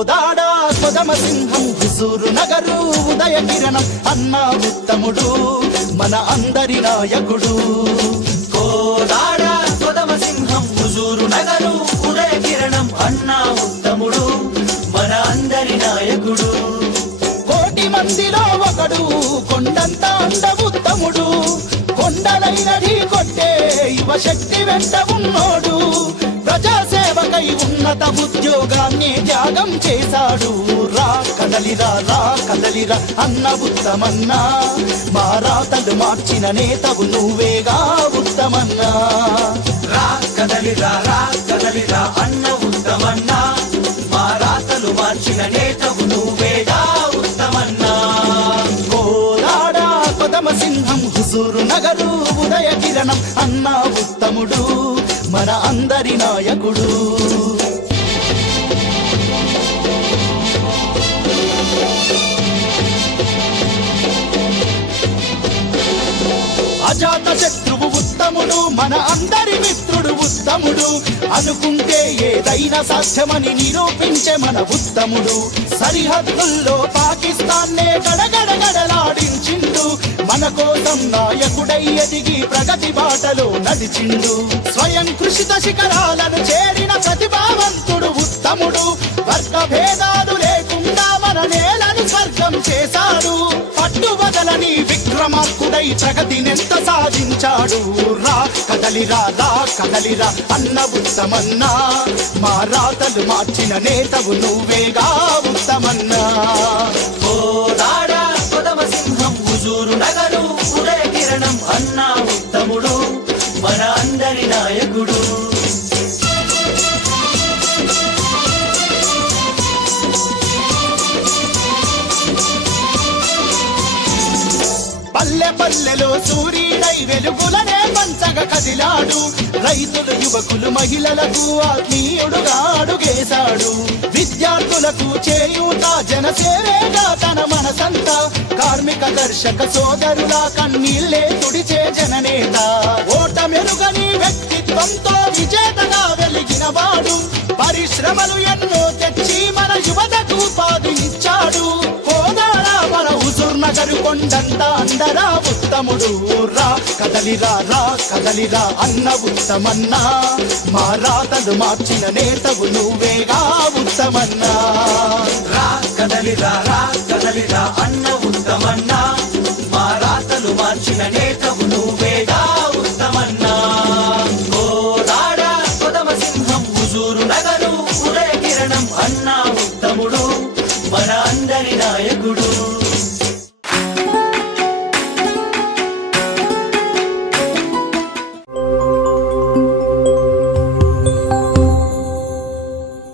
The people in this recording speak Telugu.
కోదాడ కొదమ సింహం హుజూరు నగరు ఉదయ కిరణం అన్న ఉత్తముడు మన అందరి నాయకుడు. కోదాడ కొదమ సింహం హుజూరు నగరు ఉదయ కిరణం అన్న ఉత్తముడు మన అందరి నాయకుడు. కోటి మందిలో ఒకడు కొండంత అండ ఉత్తముడు, కొండలైన ఢీ కొట్టే యువ శక్తి వెంట ఉన్నోడు. ప్రజాసేవకై ఉన్నత ఉద్యోగాన్ని త్యాగం చేశాడు. రా కదలిరా రా కదలిరా అన్న ఉత్తమన్నా, మా రాతలు మార్చిన నేతవు నువ్వేగా ఉత్తమన్నా. రా కదలిరా రా కదలిరా అన్న ఉత్తమన్నా, మా రాతలు మార్చిన నేతవు నువ్వేగా ఉత్తమన్నా. కోదాడ కొదమ సింహం హుజూరు నగరు ఉదయ కిరణం అన్న ఉత్తముడు మన అందరి నాయకుడు. అజాత శత్రువు ఉత్తముడు మన అందరి మిత్రుడు ఉత్తముడు, అనుకుంటే ఏదైనా సాధ్యమని నిరూపించే మన ఉత్తముడు. సరిహద్దుల్లో పాకిస్తాన్నే గడగడగడలాడించిండు, మన కోసం నాయకుడై ఎదిగి ప్రగతి బాటలో నడిచిండు. స్వయం కృషిత శిఖరాలను చేరిన ప్రతిభావంతుడు ఉత్తముడు, వర్గ భేదాలు లేకుండా మన నేలను స్వర్గం చేశాడు. పట్టుబదలని విక్రమార్కుడై ప్రగతినెంత సాధించాడు. రా కదలిరా రా కదలిరా అన్న ఉత్తమన్నా, మా రాతలు మార్చిన నేతవు నువ్వేగా ఉత్తమన్నా. కోదాడ కొదమ సింహం హుజూరు నగరు ఉదయ కిరణం అన్న ఉత్తముడు మన అందరి నాయకుడు. పల్లె పల్లెలో సూర్యుడై వెలుగులనే పంచగా కదిలాడు. రైతులు యువకులు మహిళలకు ఆత్మీయుడుగా అడుగేశాడు. విద్యార్థులకు చేయూత జనసేవేగా తన మనసంతా, కార్మిక కర్షక సోదరుల కన్నీళ్లే తుడిచే జననేత. ఓటమెరుగని వ్యక్తిత్వంతో విజేతగా వెలిగిన వాడు, పరిశ్రమలు ఎన్నో తెచ్చి మన యువతకు ఉపాధినిచ్చాడు. కోదాడ మన హుజూర్ నగరు కొండంత అందరా ఉత్తముడు. రా కదలిరా రా కదలిరా అన్న ఉత్తమన్నా, మా రాతలు మార్చిన నేతవు నువ్వేగా ఉత్తమన్నా. రా కదలిరా రా కదలిరా అన్న